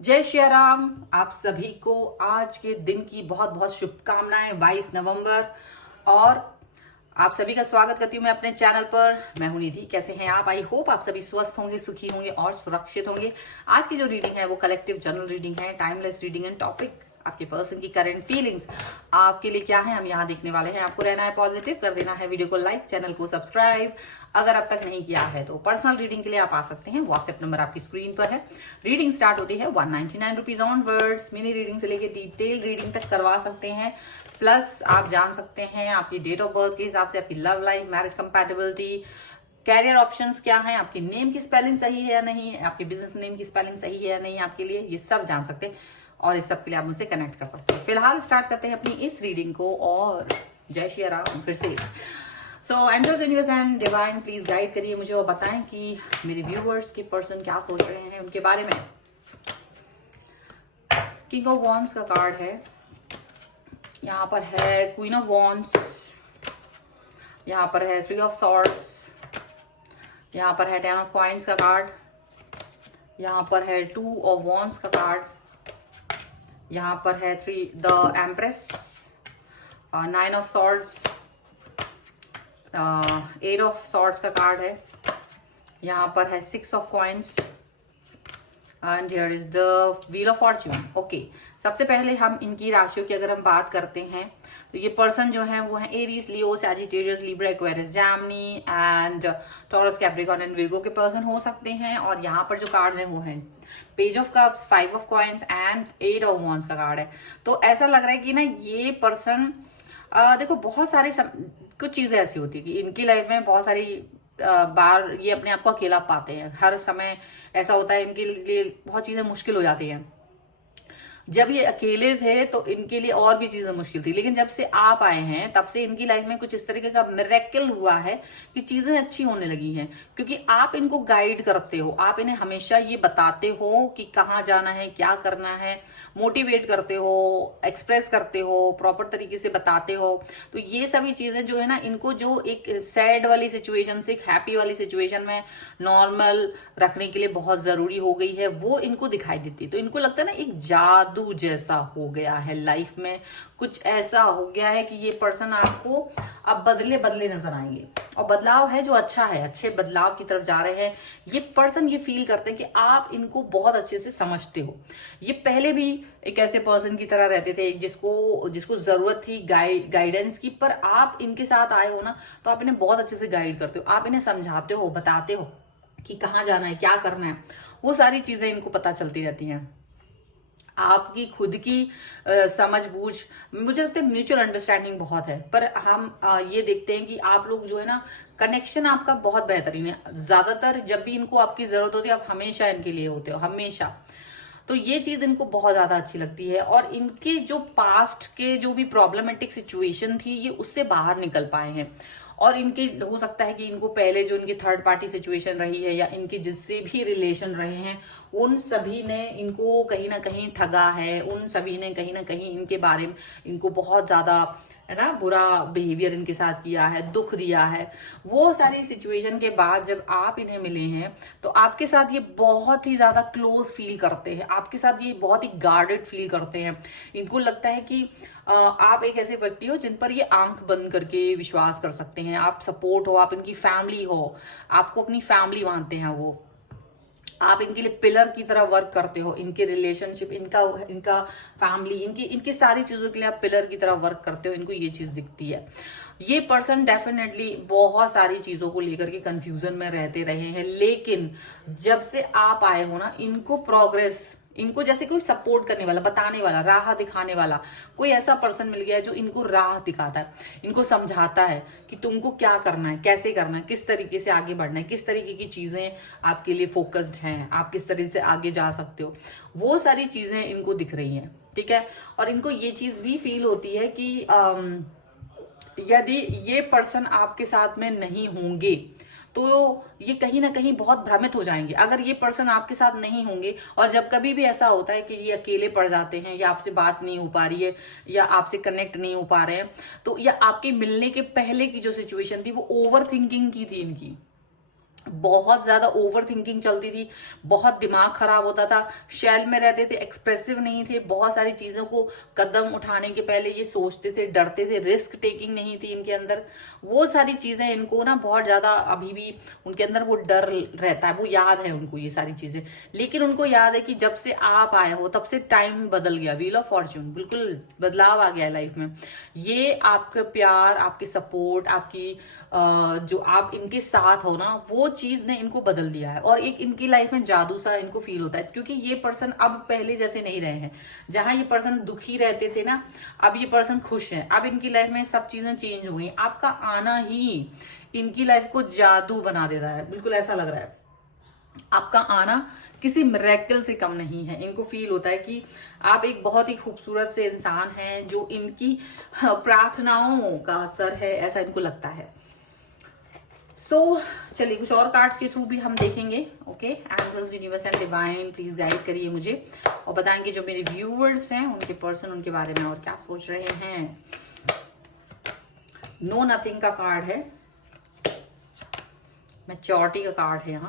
जय श्री राम। आप सभी को आज के दिन की बहुत बहुत शुभकामनाएं। 22 नवंबर और आप सभी का स्वागत करती हूँ मैं अपने चैनल पर। मैं हूं निधि। कैसे हैं आप? आई होप आप सभी स्वस्थ होंगे, सुखी होंगे और सुरक्षित होंगे। आज की जो रीडिंग है वो कलेक्टिव जनरल रीडिंग है, टाइमलेस रीडिंग एंड टॉपिक आपके पर्सन की करंट फीलिंग्स आपके लिए क्या है हम यहाँ देखने वाले हैं। आपको रहना है पॉजिटिव, कर देना है वीडियो को लाइक, चैनल को सब्सक्राइब अगर अब तक नहीं किया है तो। पर्सनल रीडिंग के लिए आप आ सकते हैं, व्हाट्सएप नंबर आपकी स्क्रीन पर है। रीडिंग स्टार्ट होती है 199 रुपीज ऑनवर्ड्स। मिनी रीडिंग से लेके डिटेल रीडिंग तक करवा सकते हैं। प्लस आप जान सकते हैं आपकी डेट ऑफ बर्थ के हिसाब से आपकी love life, marriage compatibility, career options क्या हैं, आपके नेम की स्पेलिंग सही है या नहीं, आपके बिजनेस नेम की स्पेलिंग सही है या नहीं आपके लिए, ये सब जान सकते हैं और इस सब के लिए आप मुझसे कनेक्ट कर सकते हैं। फिलहाल स्टार्ट करते हैं अपनी इस रीडिंग को और जय श्री राम फिर से। So angels universe and divine please guide करिए मुझे और बताएं कि मेरे व्यूवर्स के पर्सन क्या सोच रहे हैं उनके बारे में। किंग ऑफ वॉन्ड्स का कार्ड है, यहाँ पर है क्वीन ऑफ वॉन्ड्स, यहाँ पर है 3 ऑफ सॉर्ड्स, यहाँ पर है 10 ऑफ कॉइन्स का कार्ड, यहाँ पर है 2 ऑफ वॉन्ड्स का कार्ड, यहाँ पर है the empress, 9 of swords, 8 of swords का कार्ड है, यहाँ पर है 6 of coins and here is the wheel of Fortune. Okay, सबसे पहले हम इनकी राशियों की अगर हम बात करते हैं तो ये पर्सन जो है वो है Aries, Leo, Sagittarius, Libra, Aquarius, Jaimini and taurus, Capricorn and Virgo के पर्सन हो सकते हैं। और यहाँ पर जो कार्ड्स हैं वो हैं page of cups, 5 of coins and 8 of wands का कार्ड है। तो ऐसा लग रहा है कि ना ये पर्सन देखो बहुत सारी कुछ चीजें ऐसी होती है कि इनकी लाइफ में बहुत सारी बार ये अपने आप को अकेला पाते हैं। हर समय ऐसा होता है इनके लिए बहुत चीजें मुश्किल हो जाती हैं। जब ये अकेले थे तो इनके लिए और भी चीजें मुश्किल थी, लेकिन जब से आप आए हैं तब से इनकी लाइफ में कुछ इस तरीके का मिरेकल हुआ है कि चीजें अच्छी होने लगी हैं। क्योंकि आप इनको गाइड करते हो, आप इन्हें हमेशा ये बताते हो कि कहाँ जाना है, क्या करना है, मोटिवेट करते हो, एक्सप्रेस करते हो, प्रॉपर तरीके से बताते हो। तो ये सभी चीजें जो है ना, इनको जो एक सैड वाली सिचुएशन से एक हैप्पी वाली सिचुएशन में नॉर्मल रखने के लिए बहुत जरूरी हो गई है, वो इनको दिखाई देती है। तो इनको लगता है ना एक जादू जैसा हो गया है लाइफ में, कुछ ऐसा हो गया है कि ये पर्सन आपको अब बदले बदले नजर आएंगे और बदलाव है जो अच्छा है, अच्छे बदलाव की तरफ जा रहे हैं। ये पर्सन ये फील करते हैं कि आप इनको बहुत अच्छे से समझते हो। ये पहले भी एक ऐसे पर्सन की तरह रहते थे जिसको जरूरत थी गाइडेंस की, पर आप इनके साथ आए हो ना तो आप इन्हें बहुत अच्छे से गाइड करते हो, आप इन्हें समझाते हो, बताते हो कि कहाँ जाना है, क्या करना है। वो सारी चीजें इनको पता चलती रहती हैं। आपकी खुद की समझ बूझ, मुझे लगता है म्यूचुअल अंडरस्टैंडिंग बहुत है। पर हम ये देखते हैं कि आप लोग जो है ना, कनेक्शन आपका बहुत बेहतरीन है। ज्यादातर जब भी इनको आपकी जरूरत होती है आप हमेशा इनके लिए होते हो, हमेशा। तो ये चीज इनको बहुत ज्यादा अच्छी लगती है और इनके जो पास्ट के जो भी प्रॉब्लमेटिक सिचुएशन थी ये उससे बाहर निकल पाए हैं। और इनके हो सकता है कि इनको पहले जो इनकी थर्ड पार्टी सिचुएशन रही है या इनके जिससे भी रिलेशन रहे हैं उन सभी ने इनको कहीं ना कहीं ठगा है, उन सभी ने कहीं ना कहीं इनके बारे में इनको बहुत ज्यादा है ना बुरा बिहेवियर इनके साथ किया है, दुख दिया है। वो सारी सिचुएशन के बाद जब आप इन्हें मिले हैं तो आपके साथ ये बहुत ही ज्यादा क्लोज फील करते हैं, आपके साथ ये बहुत ही गार्डेड फील करते हैं। इनको लगता है कि आप एक ऐसे व्यक्ति हो जिन पर ये आंख बंद करके विश्वास कर सकते हैं, आप सपोर्ट हो, आप इनकी फैमिली हो, आपको अपनी फैमिली मानते हैं वो, आप इनके लिए पिलर की तरह वर्क करते हो। इनके रिलेशनशिप, इनका फैमिली, इनकी सारी चीजों के लिए आप पिलर की तरह वर्क करते हो। इनको ये चीज दिखती है। ये पर्सन डेफिनेटली बहुत सारी चीजों को लेकर के कंफ्यूजन में रहते रहे हैं, लेकिन जब से आप आए हो ना इनको प्रोग्रेस, इनको जैसे कोई सपोर्ट करने वाला, बताने वाला, राह दिखाने वाला कोई ऐसा पर्सन मिल गया है जो इनको राह दिखाता है, इनको समझाता है कि तुमको क्या करना है, कैसे करना है, किस तरीके से आगे बढ़ना है, किस तरीके की चीजें आपके लिए फोकस्ड हैं, आप किस तरीके से आगे जा सकते हो। वो सारी चीजें इनको दिख रही हैं, ठीक है। और इनको ये चीज भी फील होती है कि यदि ये पर्सन आपके साथ में नहीं होंगे तो ये कहीं ना कहीं बहुत भ्रमित हो जाएंगे। अगर ये पर्सन आपके साथ नहीं होंगे और जब कभी भी ऐसा होता है कि ये अकेले पड़ जाते हैं या आपसे बात नहीं हो पा रही है या आपसे कनेक्ट नहीं हो पा रहे हैं, तो या आपके मिलने के पहले की जो सिचुएशन थी वो ओवर थिंकिंग की थी इनकी, बहुत ज्यादा ओवर थिंकिंग चलती थी, बहुत दिमाग खराब होता था, शेल में रहते थे, एक्सप्रेसिव नहीं थे, बहुत सारी चीजों को कदम उठाने के पहले ये सोचते थे, डरते थे, रिस्क टेकिंग नहीं थी इनके अंदर। वो सारी चीजें इनको ना बहुत ज्यादा अभी भी उनके अंदर वो डर रहता है, वो याद है उनको ये सारी चीजें। लेकिन उनको याद है कि जब से आप आए हो तब से टाइम बदल गया, व्हील ऑफ फॉर्च्यून बिल्कुल बदलाव आ गया है लाइफ में। ये आपका प्यार, आपकी सपोर्ट, आपकी जो आप इनके साथ हो ना, वो चीज ने इनको बदल दिया है। और एक इनकी लाइफ में जादू सा इनको फील होता है, क्योंकि ये पर्सन अब पहले जैसे नहीं रहे हैं। जहां ये पर्सन दुखी रहते थे ना, अब ये पर्सन खुश है। अब इनकी लाइफ में सब चीजें चेंज हो गई। आपका आना ही इनकी लाइफ को जादू बना देता है, बिल्कुल ऐसा लग रहा है। आपका आना किसी मिरेकल से कम नहीं है। इनको फील होता है कि आप एक बहुत ही खूबसूरत से इंसान हैं जो इनकी प्रार्थनाओं का असर है, ऐसा इनको लगता है। चलिए कुछ और कार्ड्स के थ्रू भी हम देखेंगे। Okay, angels, universe and divine please guide करिए मुझे और बताएंगे जो मेरे व्यूअर्स हैं उनके पर्सन उनके बारे में और क्या सोच रहे हैं। नो नथिंग का कार्ड है, मैच्योरिटी का कार्ड है,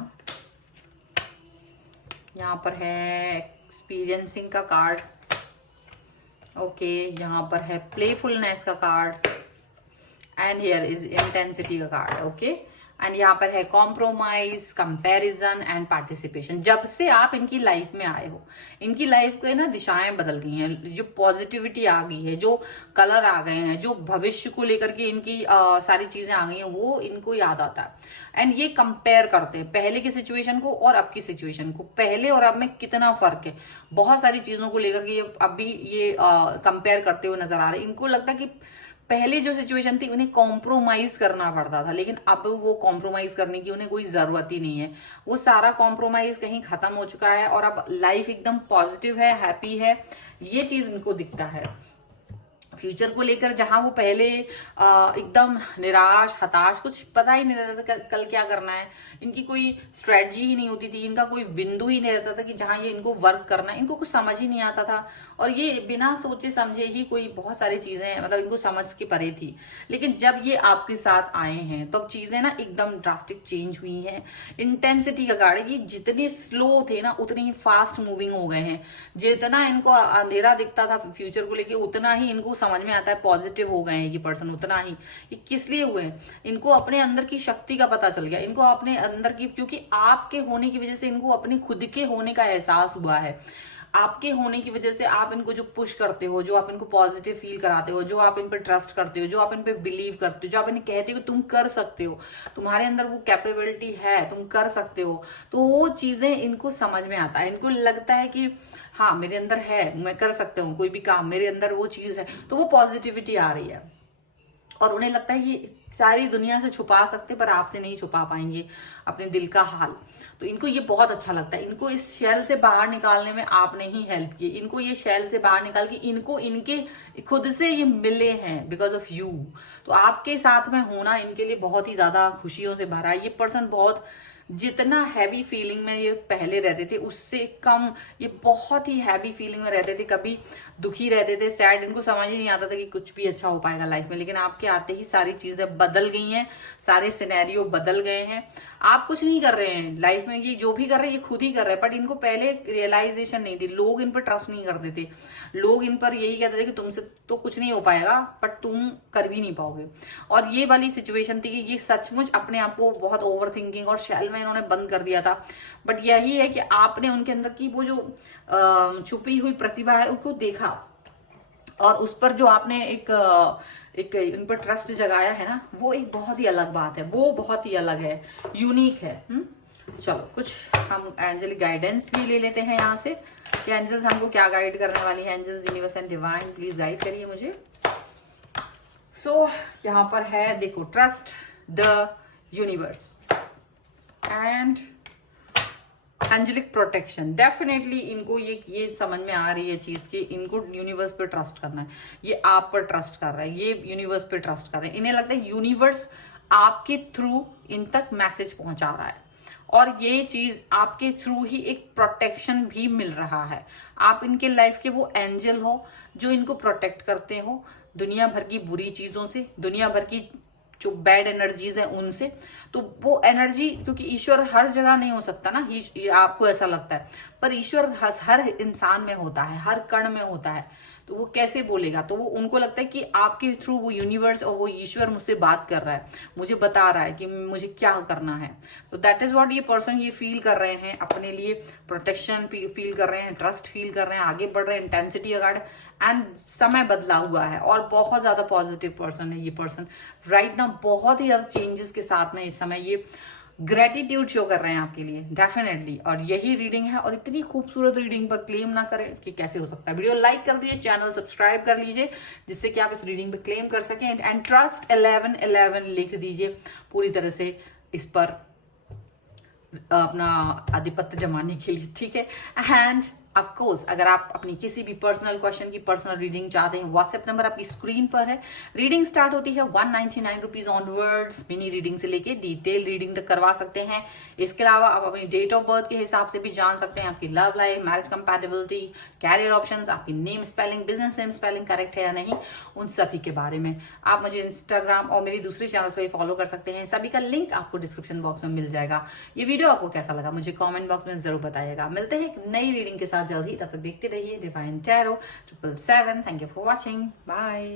यहाँ पर है एक्सपीरियंसिंग का कार्ड। ओके, यहाँ पर है प्लेफुलनेस का card and here is intensity का कार्ड। ओके, एंड यहाँ पर है कॉम्प्रोमाइज, कंपैरिजन एंड पार्टिसिपेशन। जब से आप इनकी लाइफ में आए हो, इनकी लाइफ के ना दिशाएं बदल गई हैं, जो पॉजिटिविटी आ गई है, जो कलर आ गए हैं, जो भविष्य को लेकर के इनकी सारी चीजें आ गई हैं, वो इनको याद आता है। एंड ये कंपेयर करते हैं पहले की सिचुएशन को और अब की सिचुएशन को, पहले और अब में कितना फर्क है। बहुत सारी चीजों को लेकर के अभी ये कंपेयर करते हुए नजर आ रहे हैं। इनको लगता है कि पहले जो सिचुएशन थी उन्हें कॉम्प्रोमाइज करना पड़ता था, लेकिन अब वो कॉम्प्रोमाइज करने की उन्हें कोई जरूरत ही नहीं है। वो सारा कॉम्प्रोमाइज कहीं खत्म हो चुका है और अब लाइफ एकदम पॉजिटिव है, हैप्पी है, ये चीज इनको दिखता है। फ्यूचर को लेकर जहां वो पहले एकदम निराश, हताश, कुछ पता ही नहीं रहता था कल क्या करना है, इनकी कोई स्ट्रेटजी ही नहीं होती थी, इनका कोई बिंदु ही नहीं रहता था कि जहां ये इनको वर्क करना है, इनको कुछ समझ ही नहीं आता था। और ये बिना सोचे समझे ही कोई बहुत सारी चीजें मतलब इनको समझ के परे थी। लेकिन जब ये आपके साथ आए हैं तो चीजें ना एकदम ड्रास्टिक चेंज हुई हैं। इंटेंसिटी का कार्ड है, ये जितने स्लो थे ना उतने ही फास्ट मूविंग हो गए हैं। जितना इनको अंधेरा दिखता था फ्यूचर को लेके, उतना ही इनको समझ में आता है पॉजिटिव हो गए हैं ये पर्सन, उतना ही। ये किस लिए हुए हैं? इनको अपने अंदर की शक्ति का पता चल गया, इनको अपने अंदर की, क्योंकि आपके होने की वजह से इनको अपने खुद के होने का एहसास हुआ है। आपके होने की वजह से आप इनको जो पुश करते हो, जो आप इनको पॉजिटिव फील कराते हो, जो आप इन पर ट्रस्ट करते हो, जो आप इन पर बिलीव करते हो, जो आप इन्हें कहते हो तुम कर सकते हो, तुम्हारे अंदर वो कैपेबिलिटी है, तुम कर सकते हो, तो वो चीजें इनको समझ में आता है। इनको लगता है कि हाँ मेरे अंदर है, मैं कर सकता हूँ कोई भी काम, मेरे अंदर वो चीज है, तो वो पॉजिटिविटी आ रही है। और उन्हें लगता है ये सारी दुनिया से छुपा सकते पर आपसे नहीं छुपा पाएंगे अपने दिल का हाल। तो इनको ये बहुत अच्छा लगता है। इनको इस शेल से बाहर निकालने में आपने ही हेल्प की। इनको ये शेल से बाहर निकाल के इनको इनके खुद से ये मिले हैं बिकॉज ऑफ यू। तो आपके साथ में होना इनके लिए बहुत ही ज्यादा खुशियों से भरा है। ये पर्सन बहुत, जितना हैवी फीलिंग में ये पहले रहते थे उससे कम ये बहुत ही हैवी फीलिंग में रहते थे, कभी दुखी रहते थे, सैड। इनको समझ ही नहीं आता था कि कुछ भी अच्छा हो पाएगा लाइफ में। लेकिन आपके आते ही सारी चीजें बदल गई हैं, सारे सिनेरियो बदल गए हैं। आप कुछ नहीं कर रहे हैं लाइफ में, ये जो भी कर रहे हैं ये खुद ही कर रहे हैं। बट इनको पहले रियलाइजेशन नहीं थी, लोग इन पर ट्रस्ट नहीं करते थे, लोग इन पर यही कहते थे कि तुमसे तो कुछ नहीं हो पाएगा, बट तुम कर भी नहीं पाओगे। और ये वाली सिचुएशन थी कि ये सचमुच अपने आप को बहुत ओवर थिंकिंग और शेल में इन्होंने बंद कर दिया था। बट यही है कि आपने उनके अंदर की वो जो छुपी हुई प्रतिभा है उसको देखा और उस पर जो आपने एक इन पर ट्रस्ट जगाया है ना, वो एक बहुत ही अलग बात है, वो बहुत ही अलग है, यूनिक है। चलो कुछ हम एंजल गाइडेंस भी ले लेते हैं यहाँ से कि एंजल्स हमको क्या गाइड करने वाली है। Angels, universe and divine please guide करिए मुझे। यहाँ पर है देखो, trust the universe and angelic protection. Definitely इनको ये समझ में आ रही है चीज कि इनको यूनिवर्स पे ट्रस्ट करना है, ये आप पर ट्रस्ट कर रहा है, ये यूनिवर्स पे ट्रस्ट कर रहे हैं। इन्हें लगता है यूनिवर्स आपके थ्रू इन तक मैसेज पहुंचा रहा है और ये चीज आपके थ्रू ही एक प्रोटेक्शन भी मिल रहा है। आप इनके लाइफ के वो एंजल हो जो इनको प्रोटेक्ट करते हो दुनिया भर की बुरी चीजों से, दुनिया भर की जो बैड एनर्जीज है उनसे। तो वो एनर्जी, क्योंकि ईश्वर हर जगह नहीं हो सकता ना, आपको ऐसा लगता है, पर ईश्वर हर इंसान में होता है, हर कण में होता है। तो वो कैसे बोलेगा? तो वो उनको लगता है कि आपके थ्रू वो यूनिवर्स और वो ईश्वर मुझसे बात कर रहा है, मुझे बता रहा है कि मुझे क्या करना है। तो दैट इज व्हाट ये पर्सन ये फील कर रहे हैं, अपने लिए प्रोटेक्शन फील कर रहे हैं, ट्रस्ट फील कर रहे हैं, आगे बढ़ रहे हैं, इंटेंसिटी अगाड़, एंड समय बदला हुआ है और बहुत ज्यादा पॉजिटिव पर्सन है ये पर्सन राइट ना, बहुत ही ज्यादा चेंजेस के साथ में इस समय ये ग्रेटिट्यूड शो कर रहे हैं आपके लिए डेफिनेटली। और यही रीडिंग है, और इतनी खूबसूरत रीडिंग पर क्लेम ना करें कि कैसे हो सकता है। वीडियो लाइक कर दीजिए, चैनल सब्सक्राइब कर लीजिए, जिससे कि आप इस रीडिंग पे क्लेम कर सकें, एंड ट्रस्ट 1111 लिख दीजिए पूरी तरह से इस पर अपना आधिपत्य जमाने के लिए, ठीक है। एंड ऑफ कोर्स अगर आप अपनी किसी भी पर्सनल क्वेश्चन की पर्सनल रीडिंग चाहते हैं, व्हाट्सएप नंबर आपकी स्क्रीन पर है। रीडिंग स्टार्ट होती है 199 रुपीज ऑनवर्ड्स। मिनी रीडिंग से लेके डिटेल रीडिंग तक करवा सकते हैं। इसके अलावा आप अपनी डेट ऑफ बर्थ के हिसाब से भी जान सकते हैं आपकी love life, marriage compatibility, career options, आपकी name spelling, business name spelling correct है या नहीं, उन सभी के बारे में। आप मुझे इंस्टाग्राम और मेरी दूसरी चैनल्स पर फॉलो कर सकते हैं, सभी का लिंक आपको डिस्क्रिप्शन बॉक्स में मिल जाएगा। ये वीडियो आपको कैसा लगा मुझे कॉमेंट बॉक्स में जरूर बताइएगा। मिलते हैं एक नई रीडिंग के साथ जल्द ही, तब तक देखते रहिए divine tarot 777। Thank you for watching, bye.